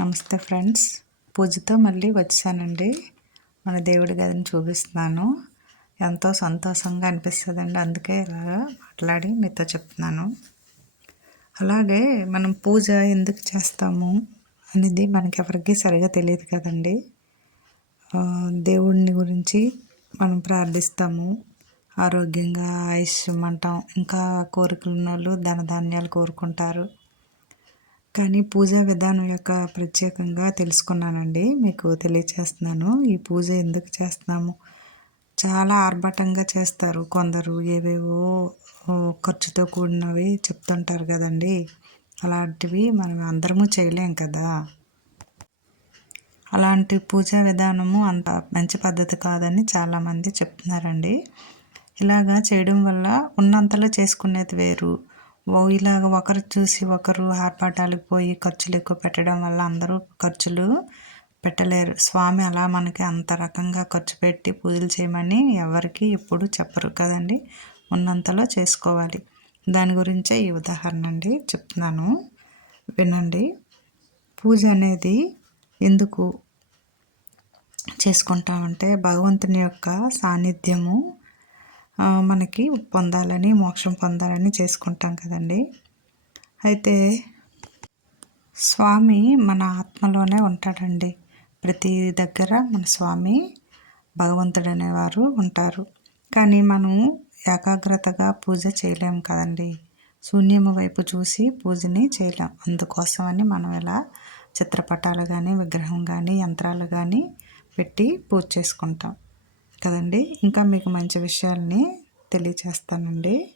నమస్తే ఫ్రెండ్స్. పూజతో మళ్ళీ వచ్చానండి. మన దేవుడి గదిని చూపిస్తున్నాను. ఎంతో సంతోషంగా అనిపిస్తుందండి. అందుకే ఇలాగా మాట్లాడి మీతో చెప్తున్నాను. అలాగే మనం పూజ ఎందుకు చేస్తాము అనేది మనకెవరికి సరిగా తెలియదు కదండి. దేవుడిని గురించి మనం ప్రార్థిస్తాము. ఆరోగ్యంగా ఆయుష్యం అంటాం. ఇంకా కోరికలు ఉన్న వాళ్ళు ధనధాన్యాలు కోరుకుంటారు. కానీ పూజా విధానం యొక్క ప్రత్యేకంగా తెలుసుకున్నానండి. మీకు తెలియచేస్తున్నాను. ఈ పూజ ఎందుకు చేస్తున్నాము? చాలా ఆర్భాటంగా చేస్తారు. కొందరు ఏవేవో ఖర్చుతో కూడినవి చెప్తుంటారు కదండి. అలాంటివి మనం అందరము చేయలేం కదా. అలాంటి పూజా విధానము అంత మంచి పద్ధతి కాదని చాలామంది చెప్తున్నారండి. ఇలాగా చేయడం వల్ల ఉన్నంతలో చేసుకునేది వేరు. ఇలాగ ఒకరు చూసి ఒకరు ఆర్భాటాలకు పోయి ఖర్చులు ఎక్కువ పెట్టడం వల్ల అందరూ ఖర్చులు పెట్టలేరు. స్వామి అలా మనకి అంత రకంగా ఖర్చు పెట్టి పూజలు చేయమని ఎవరికి ఎప్పుడు చెప్పరు కదండి. ఉన్నంతలో చేసుకోవాలి. దాని గురించే ఈ ఉదాహరణ అండి చెప్తున్నాను. వినండి. పూజ అనేది ఎందుకు చేసుకుంటామంటే భగవంతుని యొక్క సాన్నిధ్యము మనకి పొందాలని మోక్షం పొందాలని చేసుకుంటాం కదండి. అయితే స్వామి మన ఆత్మలోనే ఉంటాడండి. ప్రతి దగ్గర మన స్వామి భగవంతుడు అనేవారు ఉంటారు. కానీ మనం ఏకాగ్రతగా పూజ చేయలేము కదండి. శూన్యము వైపు చూసి పూజని చేయలేం. అందుకోసమని మనం ఇలా చిత్రపటాలు కానీ విగ్రహం కానీ యంత్రాలు కానీ పెట్టి పూజ చేసుకుంటాం. కదండి? ఇంకా మీకు మంచి విషయాల్ని తెలియచేస్తానండి.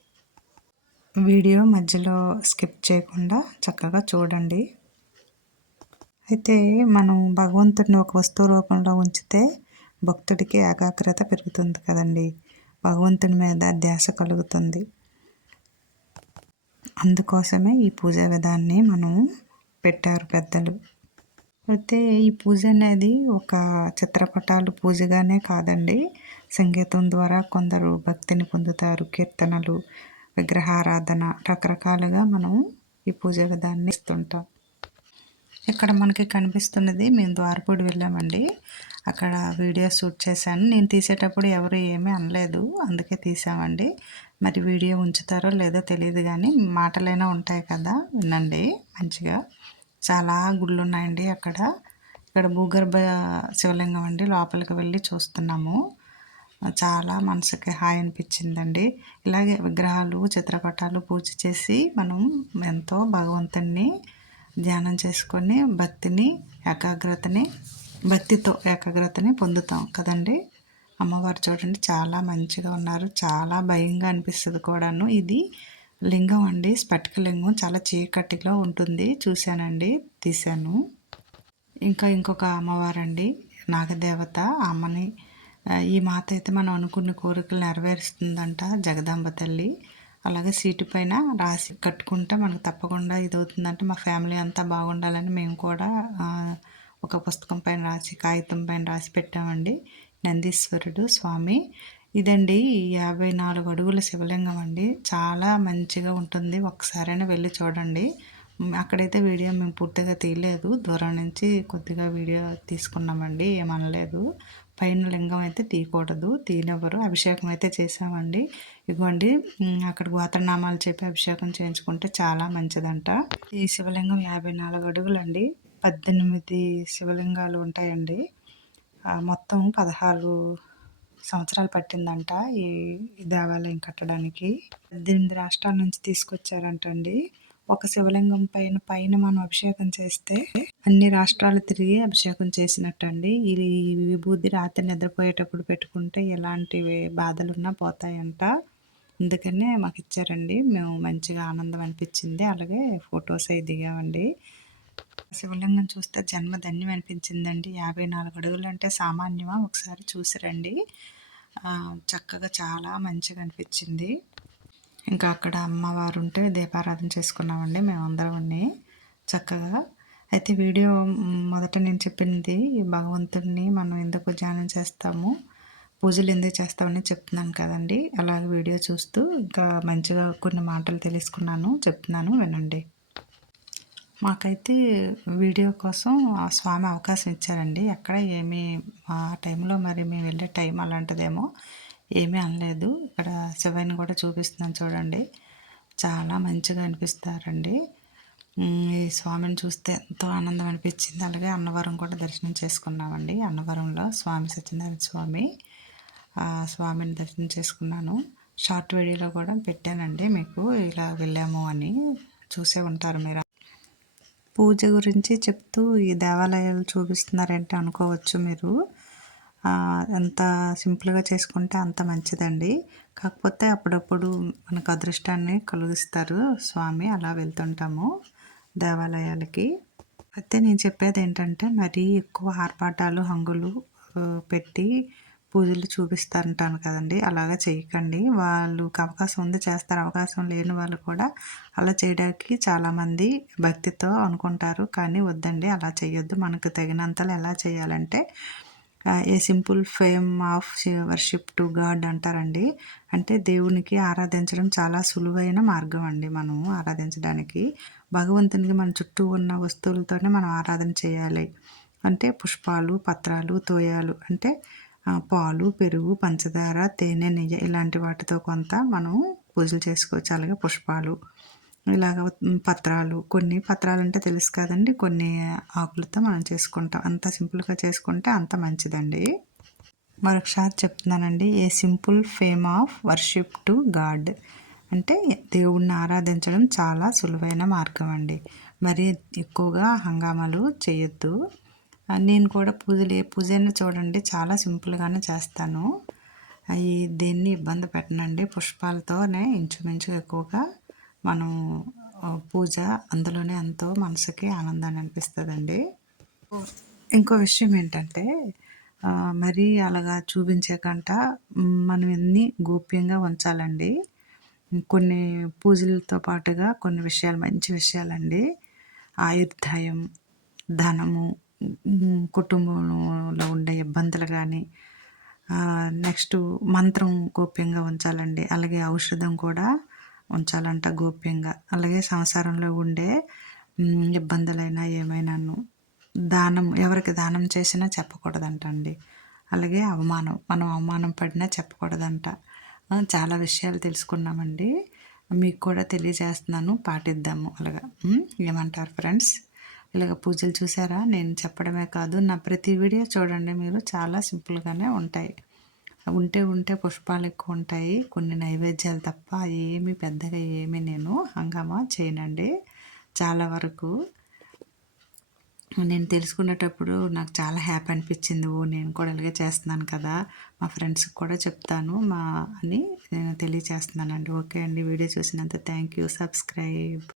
వీడియో మధ్యలో స్కిప్ చేయకుండా చక్కగా చూడండి. అయితే మనం భగవంతుడిని ఒక వస్తువు రూపంలో ఉంచితే భక్తుడికి ఏకాగ్రత పెరుగుతుంది కదండి. భగవంతుని మీద ధ్యాస కలుగుతుంది. అందుకోసమే ఈ పూజా విధాన్ని మనం పెట్టారు పెద్దలు. అయితే ఈ పూజ అనేది ఒక చిత్రపటాలు పూజగానే కాదండి. సంగీతం ద్వారా కొందరు భక్తిని పొందుతారు. కీర్తనలు విగ్రహారాధన రకరకాలుగా మనం ఈ పూజ విధాన్ని ఇస్తుంటాం ఇక్కడ మనకి కనిపిస్తున్నది మేము ద్వారపూడి వెళ్ళామండి. అక్కడ వీడియో షూట్ చేశాను. నేను తీసేటప్పుడు ఎవరు ఏమీ అనలేదు. అందుకే తీసామండి. మరి వీడియో ఉంచుతారో లేదో తెలియదు కానీ మాటలైనా ఉంటాయి కదా. వినండి. మంచిగా. చాలా గుళ్ళు ఉన్నాయండి అక్కడ. ఇక్కడ భూగర్భ శివలింగం అండి. లోపలికి వెళ్ళి చూస్తున్నాము. చాలా మనసుకి హాయ్ అనిపించిందండి. ఇలాగే విగ్రహాలు చిత్రపటాలు పూజ చేసి మనం ఎంతో భగవంతుణ్ణి ధ్యానం చేసుకొని భక్తిని ఏకాగ్రతని భక్తితో ఏకాగ్రతని పొందుతాం కదండి. అమ్మవారు చూడండి చాలా మంచిగా ఉన్నారు. చాలా భయంగా అనిపిస్తుంది కూడాను ఇది. లింగం అండి. స్పటిక లింగం చాలా చీకటిలో ఉంటుంది. చూశానండి. తీశాను. ఇంకా ఇంకొక అమ్మవారండి. నాగదేవత. అమ్మని ఈ మాత అయితే మనం అనుకున్న కోరికలు నెరవేరుస్తుందంట జగదాంబ తల్లి. అలాగే సీటు పైన రాసి కట్టుకుంటే మనకు తప్పకుండా ఇది అవుతుందంటే మా ఫ్యామిలీ అంతా బాగుండాలని మేము కూడా ఒక పుస్తకం పైన రాసి కాగితం పైన రాసి పెట్టామండి. నందీశ్వరుడు స్వామి. ఇదండి యాభై నాలుగు అడుగుల శివలింగం అండి. చాలా మంచిగా ఉంటుంది. ఒకసారైనా వెళ్ళి చూడండి. అక్కడైతే వీడియో మేము పూర్తిగా తీయలేదు. దూరం నుంచి కొద్దిగా వీడియో తీసుకున్నామండి. ఏమనలేదు. పైన లింగం అయితే తీయకూడదు. తీయనివ్వరు. అభిషేకం అయితే చేసామండి ఇదిగోండి అక్కడ గోత్రనామాలు చెప్పి అభిషేకం చేయించుకుంటే చాలా మంచిదంట. ఈ శివలింగం యాభై నాలుగు అడుగులండి. పద్దెనిమిది శివలింగాలు ఉంటాయండి. మొత్తం పదహారు సంవత్సరాలు పట్టిందంట ఈ దేవాలయం కట్టడానికి. పద్దెనిమిది రాష్ట్రాల నుంచి తీసుకొచ్చారంటండి. ఒక శివలింగం పైన పైన మనం అభిషేకం చేస్తే అన్ని రాష్ట్రాలు తిరిగి అభిషేకం చేసినట్టండి. ఈ విభూతి రాత్రి నిద్రపోయేటప్పుడు పెట్టుకుంటే ఎలాంటి బాధలున్నా పోతాయంట. అందుకనే మాకు ఇచ్చారండి మేము మంచిగా ఆనందం అనిపించింది. అలాగే ఫొటోస్ అవి దిగామండి. శివలింగం చూస్తే జన్మ ధన్యం అనిపించిందండి. యాభై నాలుగు అడుగులు అంటే సామాన్యమా? ఒకసారి చూసిరండి చక్కగా చాలా మంచిగా అనిపించింది. ఇంకా అక్కడ అమ్మవారు ఉంటే దీపారాధన చేసుకున్నామండి మేమందరం చక్కగా. అయితే వీడియో మొదట నేను చెప్పింది భగవంతుడిని మనం ఎందుకు ధ్యానం చేస్తాము? పూజలు ఎందుకు చేస్తామని చెప్తున్నాను కదండి. అలాగే వీడియో చూస్తూ ఇంకా మంచిగా కొన్ని మాటలు తెలుసుకున్నాను చెప్తున్నాను వినండి. మాకైతే వీడియో కోసం ఆ స్వామి అవకాశం ఇచ్చారండి. ఎక్కడ ఏమీ ఆ టైంలో మరి మేము వెళ్ళే టైం అలాంటిదేమో ఏమీ అనలేదు. ఇక్కడ శివయ్యని కూడా చూపిస్తున్నాను చూడండి. చాలా మంచిగా అనిపిస్తారండి. ఈ స్వామిని చూస్తే ఎంతో ఆనందం అనిపించింది. అలాగే అన్నవరం కూడా దర్శనం చేసుకున్నామండి. అన్నవరంలో స్వామి సత్యనారాయణ స్వామి ఆ స్వామిని దర్శనం చేసుకున్నాను. షార్ట్ వీడియోలో కూడా పెట్టానండి మీకు. ఇలా వెళ్ళాము అని చూసే ఉంటారు మీరు. పూజ గురించి చెప్తూ ఈ దేవాలయాలు చూపిస్తున్నారంటే అనుకోవచ్చు మీరు. ఎంత సింపుల్గా చేసుకుంటే అంత మంచిదండి. కాకపోతే అప్పుడప్పుడు మనకు అదృష్టాన్ని కలిగిస్తారు. స్వామి అలా వెళ్తుంటాము దేవాలయాలకి. అయితే నేను చెప్పేది ఏంటంటే మరీ ఎక్కువ ఆర్పాటాలు హంగులు పెట్టి పూజలు చూపిస్తారంటాను కదండి. అలాగా చేయకండి. వాళ్ళకి అవకాశం ఉంది చేస్తారు. అవకాశం లేని వాళ్ళు కూడా అలా చేయడానికి చాలామంది భక్తితో అనుకుంటారు. కానీ వద్దండి అలా చేయొద్దు మనకు తగినంతలో ఎలా చేయాలంటే a simple form of worship to God అంటారండి. అంటే దేవునికి ఆరాధించడం చాలా సులువైన మార్గం అండి మనము ఆరాధించడానికి. భగవంతునికి మన చుట్టూ ఉన్న వస్తువులతోనే మనం ఆరాధన చేయాలి. అంటే పుష్పాలు పత్రాలు తోయాలు. అంటే పాలు పెరుగు పంచదార తేనె నెయ్యి ఇలాంటి వాటితో కొంత మనం పూజలు చేసుకోవచ్చు. అలాగే పుష్పాలు ఇలాగ పత్రాలు. కొన్ని పత్రాలు అంటే తెలుసు కదండి కొన్ని ఆకులతో మనం చేసుకుంటాం. అంత సింపుల్గా చేసుకుంటే అంత మంచిదండి. మరొకసారి చెప్తున్నానండి a simple form of worship to God? అంటే దేవుణ్ణి ఆరాధించడం చాలా సులువైన మార్గం అండి. మరి ఎక్కువగా హంగామాలు చేయొద్దు. నేను కూడా పూజలు ఏ పూజ చూడండి చాలా సింపుల్గానే చేస్తాను. అవి దేన్ని ఇబ్బంది పెట్టనండి. పుష్పాలతోనే ఇంచుమించు ఎక్కువగా మనం పూజ అందులోనే ఎంతో మనసుకి ఆనందాన్ని అనిపిస్తుందండి. ఇంకో విషయం ఏంటంటే మరీ అలాగా చూపించే కంట మనం ఎన్ని గోప్యంగా ఉంచాలండి. కొన్ని పూజలతో పాటుగా కొన్ని విషయాలు మంచి విషయాలండి. ఆయుర్దాయం ధనము కుటుంబంలో ఉండే ఇబ్బందులు కానీ నెక్స్ట్ మంత్రం గోప్యంగా ఉంచాలండి. అలాగే ఔషధం కూడా ఉంచాలంట గోప్యంగా. అలాగే సంసారంలో ఉండే ఇబ్బందులైనా ఏమైనాను దానం ఎవరికి దానం చేసినా చెప్పకూడదంట అండి అలాగే అవమానం మనం అవమానం పడినా చెప్పకూడదంట. చాలా విషయాలు తెలుసుకున్నామండి. మీకు కూడా తెలియజేస్తున్నాను పాటిద్దాము. అలాగా ఏమంటారు ఫ్రెండ్స్? ఇలాగ పూజలు చూసారా? నేను చెప్పడమే కాదు నా ప్రతి వీడియో చూడండి మీరు. చాలా సింపుల్గానే ఉంటాయి. ఉంటే ఉంటే పుష్పాలు ఎక్కువ ఉంటాయి. కొన్ని నైవేద్యాలు తప్ప ఏమి పెద్దగా ఏమి నేను హంగామా చేయనండి. చాలా వరకు నేను తెలుసుకునేటప్పుడు నాకు చాలా హ్యాపీ అనిపించింది. ఓ నేను కూడా ఇలాగే చేస్తున్నాను కదా మా ఫ్రెండ్స్కి కూడా చెప్తాను మా అని నేను తెలియచేస్తున్నానండి. ఓకే అండి వీడియో చూసినంత థ్యాంక్ యూ. సబ్స్క్రైబ్.